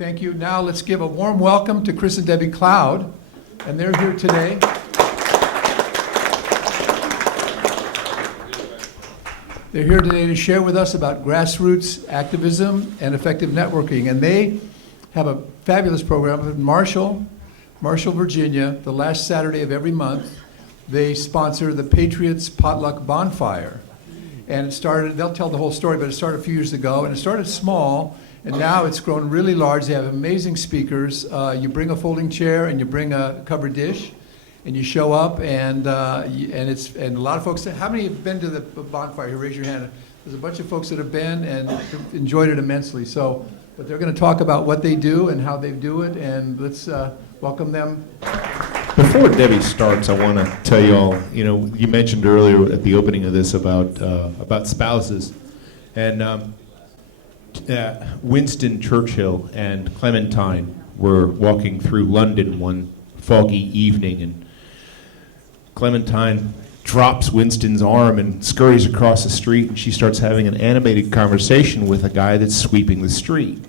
Thank you. Now let's give a warm welcome to Chris and Debbie Cloud, and they're here today. They're here today to share with us about grassroots activism and effective networking, and they have a fabulous program in Marshall, Virginia, the last Saturday of every month. They sponsor the Patriot Potluck Bonfire, and it started, they'll tell the whole story, but it started a few years ago, and it started small, and now it's grown really large. They have amazing speakers. You bring a folding chair and you bring a covered dish, and you show up, and a lot of folks. How many have been to the bonfire here? Raise your hand. There's a bunch of folks that have been and enjoyed it immensely. So, but they're going to talk about what they do and how they do it, and let's welcome them. Before Debbie starts, I want to tell you all. You mentioned earlier at the opening of this about spouses, and. Winston Churchill and Clementine were walking through London one foggy evening, and Clementine drops Winston's arm and scurries across the street, and she starts having an animated conversation with a guy that's sweeping the street.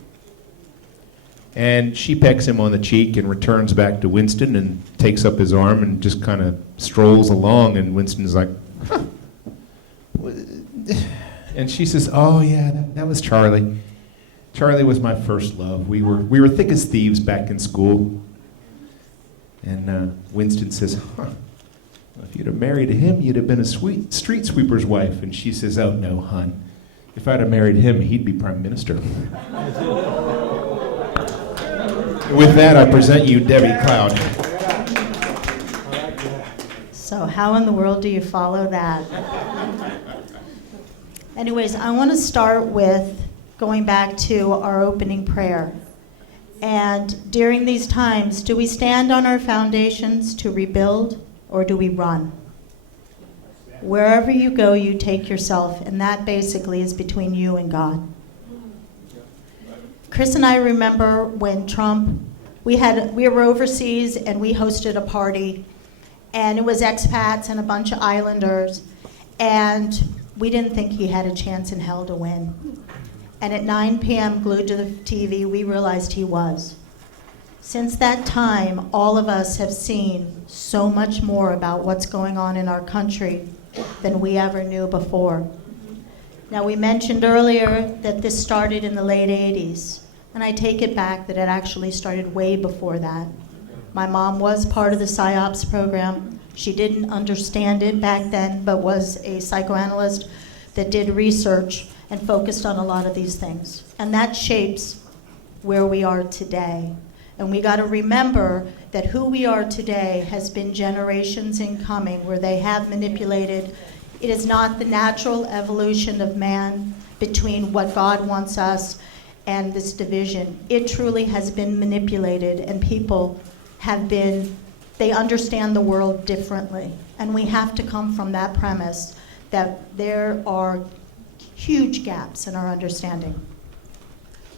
And she pecks him on the cheek and returns back to Winston and takes up his arm and just kind of strolls along, and Winston's like, huh. And she says, "Oh yeah, that was Charlie. Charlie was my first love. We were thick as thieves back in school." And Winston says, "Huh? Well, if you'd have married him, you'd have been a street sweeper's wife." And she says, "Oh no, hon. If I'd have married him, he'd be prime minister." With that, I present you Debbie Cloud. So how in the world do you follow that? Anyways, I want to start with going back to our opening prayer. And during these times, do we stand on our foundations to rebuild, or do we run? Wherever you go, you take yourself, and that basically is between you and God. Chris and I remember when Trump, we were overseas and we hosted a party, and it was expats and a bunch of islanders, and we didn't think he had a chance in hell to win. And at 9 p.m., glued to the TV, we realized he was. Since that time, all of us have seen so much more about what's going on in our country than we ever knew before. Now, we mentioned earlier that this started in the late 80s, and I take it back that it actually started way before that. My mom was part of the PSYOPs program. She didn't understand it back then, but was a psychoanalyst that did research and focused on a lot of these things. And that shapes where we are today. And we got to remember that who we are today has been generations in coming, where they have manipulated. It is not the natural evolution of man between what God wants us and this division. It truly has been manipulated, and people have been, they understand the world differently. And we have to come from that premise that there are huge gaps in our understanding.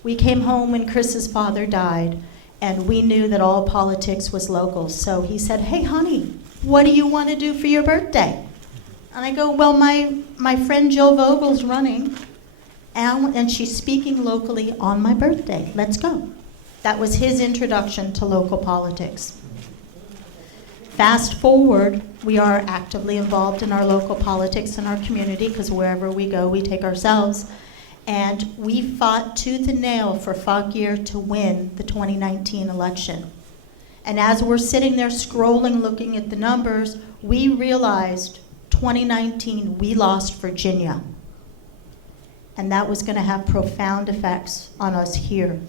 We came home when Chris's father died, and we knew that all politics was local. So he said, "Hey, honey, what do you want to do for your birthday?" And I go, "Well, my friend Jill Vogel's running, and she's speaking locally on my birthday. Let's go." That was his introduction to local politics. Fast forward, we are actively involved in our local politics in our community, because wherever we go, we take ourselves. And we fought tooth and nail for Fauquier to win the 2019 election. And as we're sitting there scrolling, looking at the numbers, we realized 2019, we lost Virginia. And that was going to have profound effects on us here.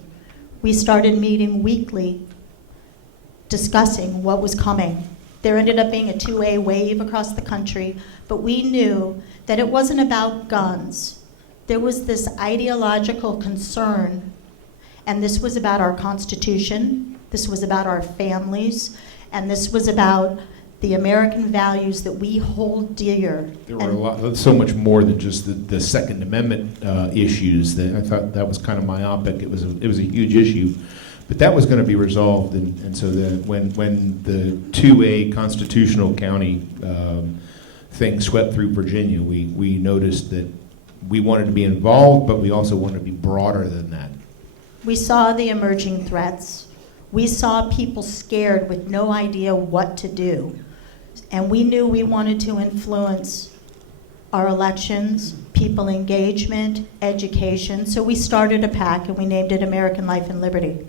We started meeting weekly, discussing what was coming. There ended up being a 2A wave across the country, but we knew that it wasn't about guns. There was this ideological concern, and this was about our Constitution, this was about our families, and this was about the American values that we hold dear. There were so much more than just the Second Amendment issues. That I thought that was kind of myopic. It was a huge issue. But that was going to be resolved, and so when the 2A constitutional county thing swept through Virginia, we noticed that we wanted to be involved, but we also wanted to be broader than that. We saw the emerging threats. We saw people scared with no idea what to do. And we knew we wanted to influence our elections, people engagement, education. So we started a PAC and we named it American Life and Liberty.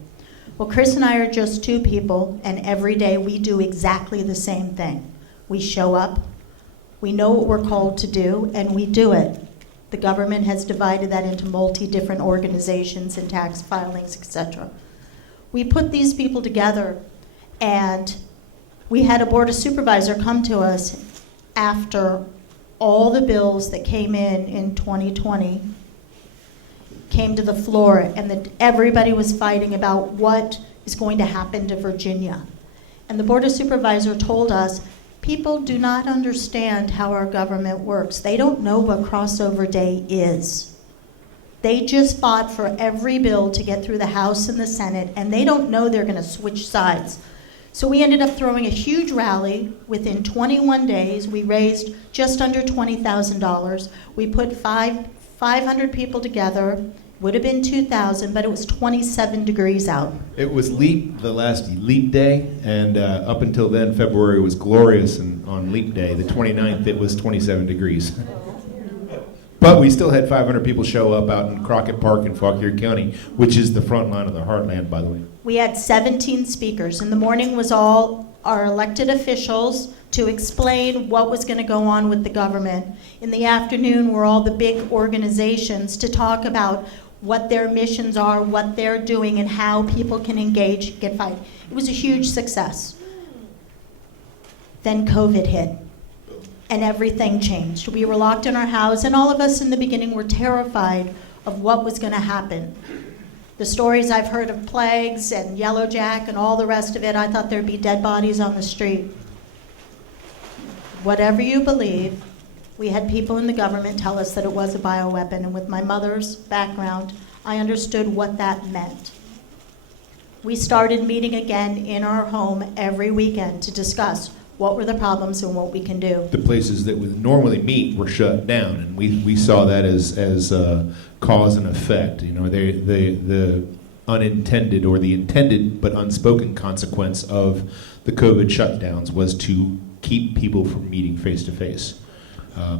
Well, Chris and I are just two people, and every day we do exactly the same thing. We show up, we know what we're called to do, and we do it. The government has divided that into different organizations and tax filings, etc. We put these people together, and we had a board of supervisor come to us after all the bills that came in 2020 came to the floor, and that everybody was fighting about what is going to happen to Virginia. And the Board of Supervisors told us, people do not understand how our government works. They don't know what crossover day is. They just fought for every bill to get through the House and the Senate, and they don't know they're going to switch sides. So we ended up throwing a huge rally. Within 21 days, we raised just under $20,000. We put 500 people together. Would have been 2,000, but it was 27 degrees out. It was Leap, the last Leap Day, and up until then, February was glorious, and on Leap Day, the 29th, it was 27 degrees. But we still had 500 people show up out in Crockett Park in Fauquier County, which is the front line of the heartland, by the way. We had 17 speakers. In the morning was all our elected officials to explain what was going to go on with the government. In the afternoon were all the big organizations to talk about what their missions are, what they're doing, and how people can engage, get fight. It was a huge success. Then COVID hit, and everything changed. We were locked in our house, and all of us in the beginning were terrified of what was going to happen. The stories I've heard of plagues and Yellow Jack and all the rest of it, I thought there'd be dead bodies on the street. Whatever you believe, we had people in the government tell us that it was a bioweapon, and with my mother's background, I understood what that meant. We started meeting again in our home every weekend to discuss what were the problems and what we can do. The places that would normally meet were shut down, and we saw that as cause and effect. You know, the unintended or the intended but unspoken consequence of the COVID shutdowns was to keep people from meeting face to face.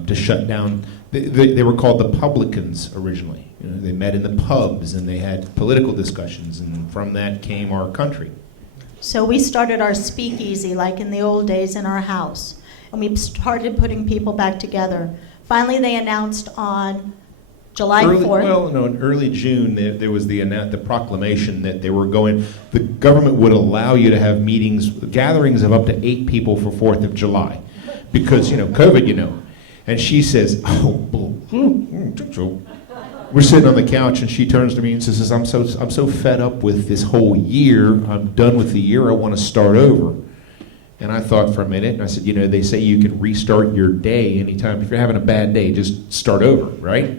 To shut down. They were called the publicans originally. You know, they met in the pubs and they had political discussions, and from that came our country. So we started our speakeasy like in the old days in our house, and we started putting people back together. Finally, they announced on July 4th. In early June, there was the proclamation that they were going. The government would allow you to have meetings, gatherings of up to 8 people for 4th of July, because COVID, And she says, we're sitting on the couch, and she turns to me and says, I'm so fed up with this whole year. I'm done with the year. I want to start over. And I thought for a minute, and I said, they say you can restart your day anytime. If you're having a bad day, just start over, right?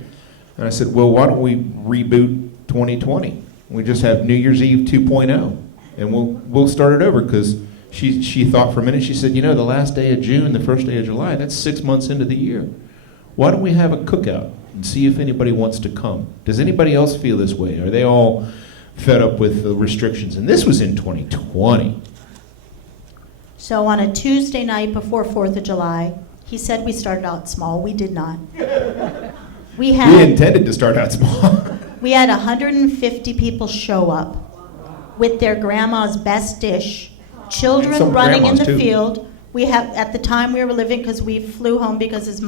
And I said, well, why don't we reboot 2020? We just have New Year's Eve 2.0, and we'll start it over, because she thought for a minute. She said, the last day of June, the first day of July, that's 6 months into the year. Why don't we have a cookout and see if anybody wants to come? Does anybody else feel this way? Are they all fed up with the restrictions? And this was in 2020. So on a Tuesday night before 4th of July, he said we started out small. We did not. We intended to start out small. We had 150 people show up with their grandma's best dish, children running in the field. We have, at the time we were living, because we flew home because his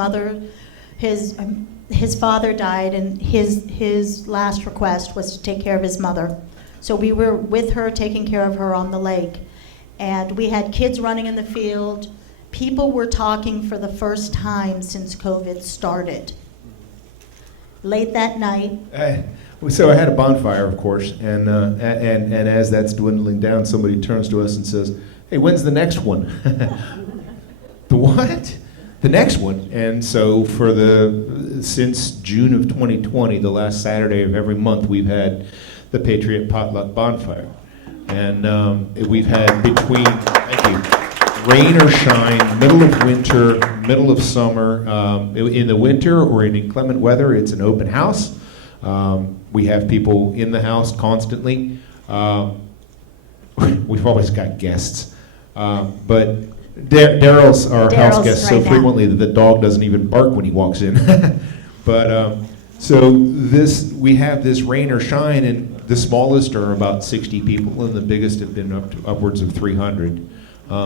father died, and his last request was to take care of his mother. So we were with her, taking care of her on the lake. And we had kids running in the field. People were talking for the first time since COVID started. Late that night. So I had a bonfire, of course, and as that's dwindling down, somebody turns to us and says, "Hey, when's the next one?" The what? The next one. And so since June of 2020, the last Saturday of every month, we've had the Patriot Potluck Bonfire. And we've had between, thank you, rain or shine, middle of winter, middle of summer. In the winter or in inclement weather, it's an open house. We have people in the house constantly. We've always got guests. But Daryl's our house Daryl's guest so right now. frequently that the dog doesn't even bark when he walks in. But we have this rain or shine, and the smallest are about 60 people, and the biggest have been upwards of 300.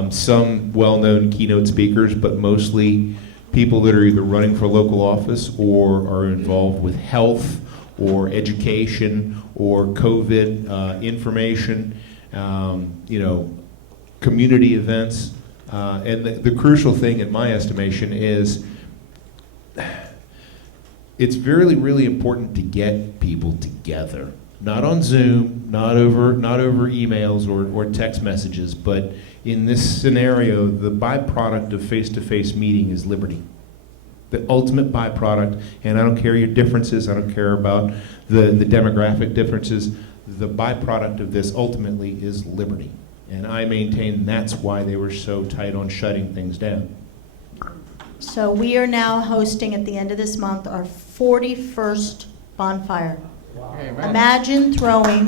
Some well-known keynote speakers, but mostly people that are either running for local office or are involved with health or education or COVID information, community events. And the crucial thing, in my estimation, is it's really, really important to get people together. Not on Zoom, not over emails or text messages, but in this scenario, the byproduct of face-to-face meeting is liberty. The ultimate byproduct, and I don't care your differences, I don't care about the demographic differences, the byproduct of this ultimately is liberty. And I maintain that's why they were so tight on shutting things down. So we are now hosting at the end of this month our 41st bonfire. Imagine throwing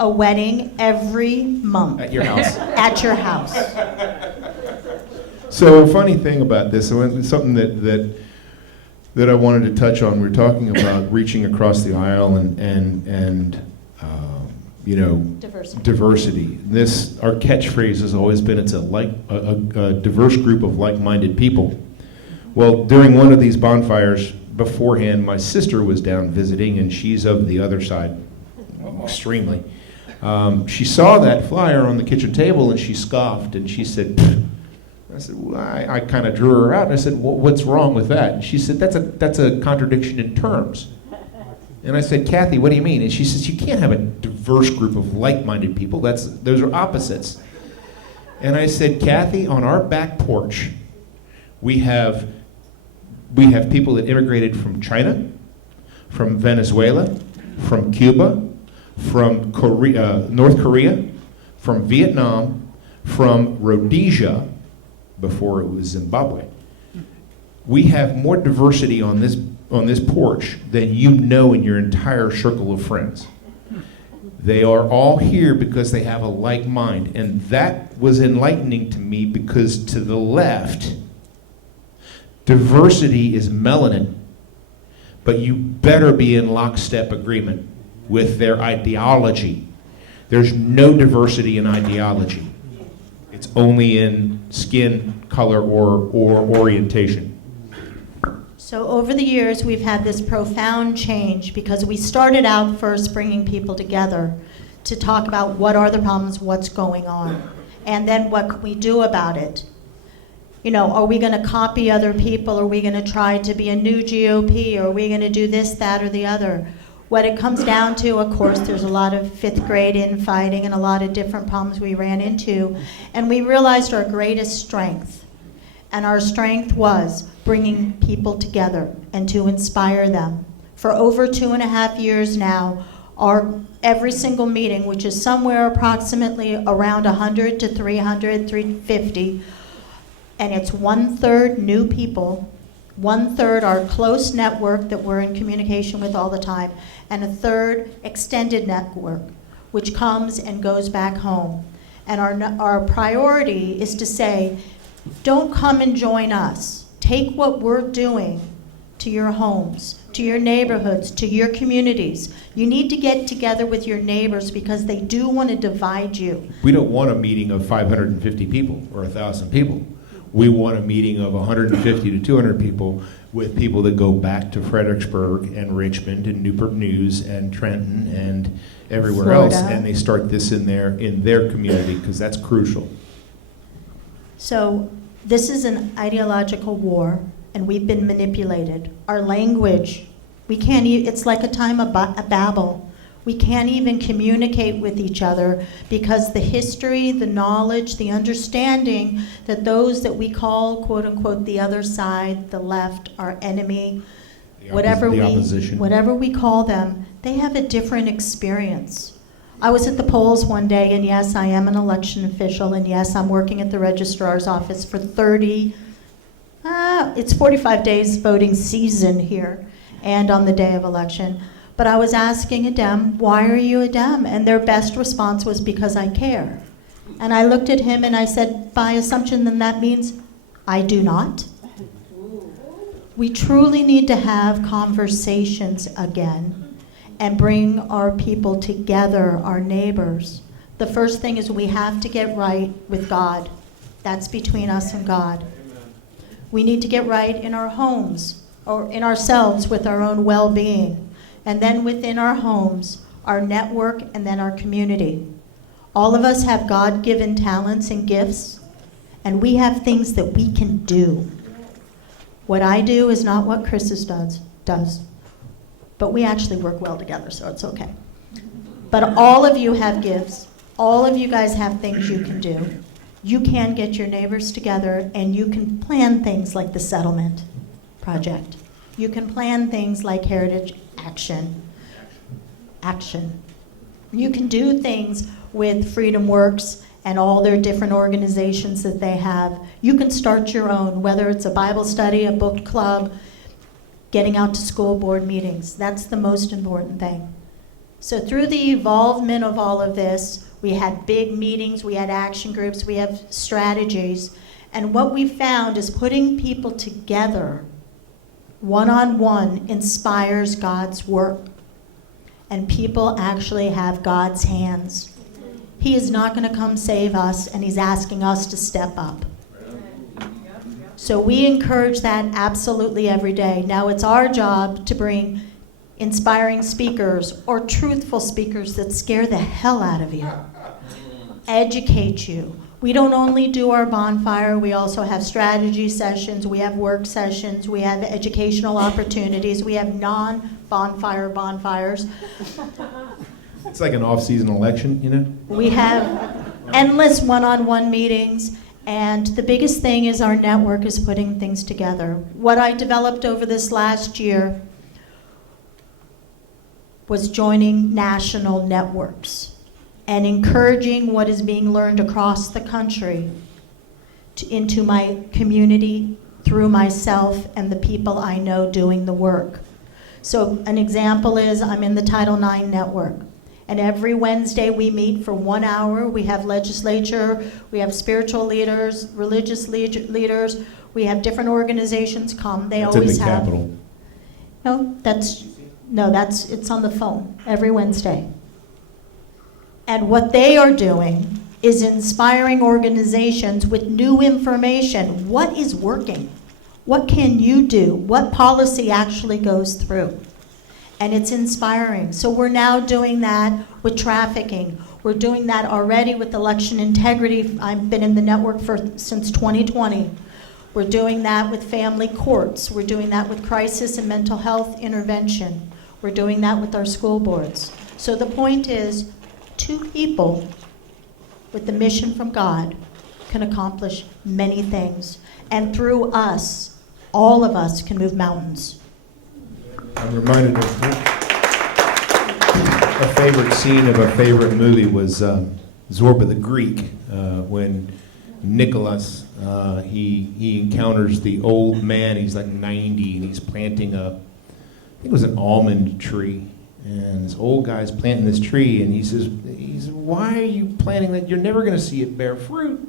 a wedding every month At your house. at your house. So a funny thing about this, something that I wanted to touch on, we were talking about reaching across the aisle and diversity. Our catchphrase has always been, it's a diverse group of like-minded people. Well, during one of these bonfires beforehand, my sister was down visiting, and she's of the other side, extremely. She saw that flyer on the kitchen table, and she scoffed, and she said, "Pfft." I said, well, I kind of drew her out, and I said, well, what's wrong with that? And she said, that's a contradiction in terms. And I said, Kathy, what do you mean? And she says, you can't have a diverse group of like-minded people. Those are opposites. And I said, Kathy, on our back porch, we have people that immigrated from China, from Venezuela, from Cuba, from North Korea, from Vietnam, from Rhodesia, before it was Zimbabwe. We have more diversity on this porch than you know in your entire circle of friends. They are all here because they have a like mind, and that was enlightening to me, because to the left, diversity is melanin, but you better be in lockstep agreement with their ideology. There's no diversity in ideology. It's only in skin color or orientation. So over the years, we've had this profound change, because we started out first bringing people together to talk about what are the problems, what's going on, and then what can we do about it. Are we going to copy other people? Are we going to try to be a new GOP? Are we going to do this, that, or the other? What it comes down to, of course, there's a lot of fifth grade infighting and a lot of different problems we ran into. And we realized our greatest strength. And our strength was bringing people together and to inspire them. For over 2.5 years now, every single meeting, which is somewhere approximately around 100 to 300, 350, and it's 1/3 new people, 1/3 our close network that we're in communication with all the time, and 1/3 extended network, which comes and goes back home. And our priority is to say, don't come and join us. Take what we're doing to your homes, to your neighborhoods, to your communities. You need to get together with your neighbors, because they do want to divide you. We don't want a meeting of 550 people or 1,000 people. We want a meeting of 150 to 200 people, with people that go back to Fredericksburg and Richmond and Newport News and Trenton and everywhere Florida. else, and they start this in their community, because that's crucial. So this is an ideological war, and we've been manipulated. Our language, it's like a time of Babel. We can't even communicate with each other, because the history, the knowledge, the understanding that those that we call, quote unquote, the other side, the left, our enemy, whatever we call them, they have a different experience. I was at the polls one day, and yes, I am an election official, and yes, I'm working at the registrar's office for It's 45 days voting season here and on the day of election. But I was asking a Dem, why are you a Dem? And their best response was, because I care. And I looked at him and I said, by assumption, then that means I do not. We truly need to have conversations again and bring our people together, our neighbors. The first thing is we have to get right with God. That's between us and God. We need to get right in our homes or in ourselves with our own well-being. And then within our homes, our network, and then our community. All of us have God-given talents and gifts, and we have things that we can do. What I do is not what Chris does, but we actually work well together, so it's okay. But all of you have gifts. All of you guys have things you can do. You can get your neighbors together, and you can plan things like the settlement project. You can plan things like Heritage Action. You can do things with Freedom Works and all their different organizations that they have. You can start your own, whether it's a Bible study, a book club, getting out to school board meetings. That's the most important thing. So through the evolvement of all of this, we had big meetings, we had action groups, we have strategies. And what we found is putting people together one-on-one inspires God's work. And people actually have God's hands. He is not going to come save us, and he's asking us to step up. So we encourage that absolutely every day. Now it's our job to bring inspiring speakers or truthful speakers that scare the hell out of you. Educate you. We don't only do our bonfire, we also have strategy sessions, we have work sessions, we have educational opportunities, we have non-bonfire bonfires. It's like an off-season election, you know? We have endless one-on-one meetings, and the biggest thing is our network is putting things together. What I developed over this last year was joining national networks and encouraging what is being learned across the country into my community through myself and the people I know doing the work. So an example is I'm in the Title IX network. And every Wednesday we meet for 1 hour. We have legislature, we have spiritual leaders, religious leaders, we have different organizations come. They That's always at the have. Capitol. It's on the phone every Wednesday. And what they are doing is inspiring organizations with new information. What is working? What can you do? What policy actually goes through? And it's inspiring. So we're now doing that with trafficking. We're doing that already with election integrity. I've been in the network since 2020. We're doing that with family courts. We're doing that with crisis and mental health intervention. We're doing that with our school boards. So the point is, two people with the mission from God can accomplish many things. And through us, all of us can move mountains. I'm reminded of a favorite scene of a favorite movie was Zorba the Greek, when Nicholas, he encounters the old man. He's like 90, and he's planting I think it was an almond tree. And this old guy's planting this tree, and he says, why are you planting that? You're never going to see it bear fruit.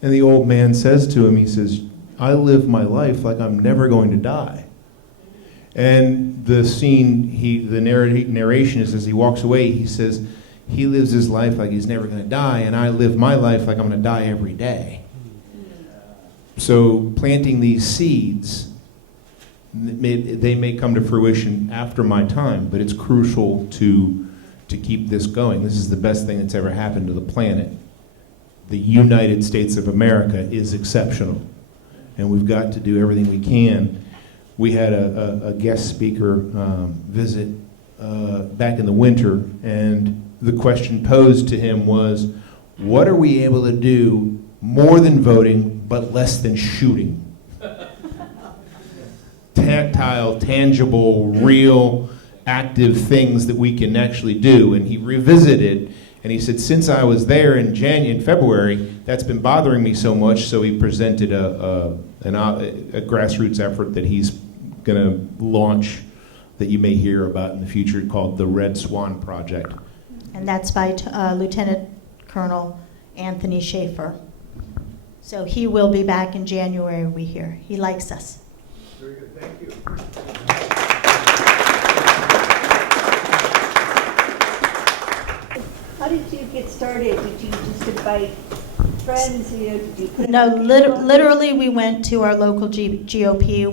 And the old man says to him, he says, I live my life like I'm never going to die. And the scene, the narration is as he walks away, he says, he lives his life like he's never going to die, and I live my life like I'm going to die every day. So planting these seeds, they may come to fruition after my time, but it's crucial to keep this going. This is the best thing that's ever happened to the planet. The United States of America is exceptional, and we've got to do everything we can. We had a guest speaker visit back in the winter, and the question posed to him was, what are we able to do more than voting but less than shooting? Tactile, tangible, real, active things that we can actually do. And he revisited, and he said, since I was there in February, that's been bothering me so much. So he presented a a grassroots effort that he's going to launch that you may hear about in the future called the Red Swan Project. And that's by Lieutenant Colonel Anthony Schaefer. So he will be back in January, we hear. He likes us. Very good, thank you. How did you get started? Did you just invite friends? Did you put it No, on Facebook? literally, we went to our local GOP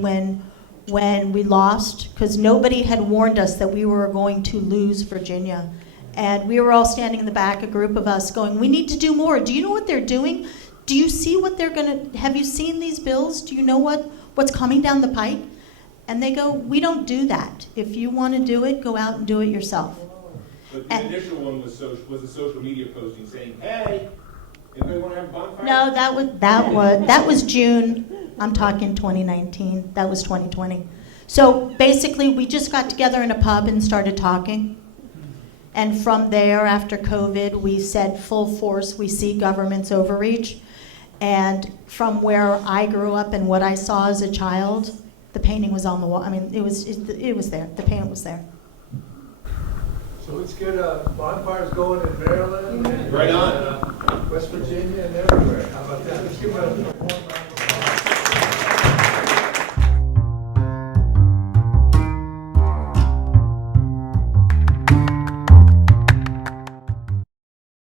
when we lost, because nobody had warned us that we were going to lose Virginia. And we were all standing in the back, a group of us, going, we need to do more. Do you know what they're doing? Do you see what they're going to, have you seen these bills? Do you know what's coming down the pike? And they go, we don't do that. If you want to do it, go out and do it yourself. But the initial one was a social media posting saying, hey, anybody want to have a bonfire? No, that was June. I'm talking 2019. That was 2020. So basically, we just got together in a pub and started talking. And from there, after COVID, we said full force, we see government's overreach. And from where I grew up and what I saw as a child, the painting was on the wall. I mean, it was there. The paint was there. So let's get bonfires going in Maryland and Right on. West Virginia and everywhere. How about that? Let's give it a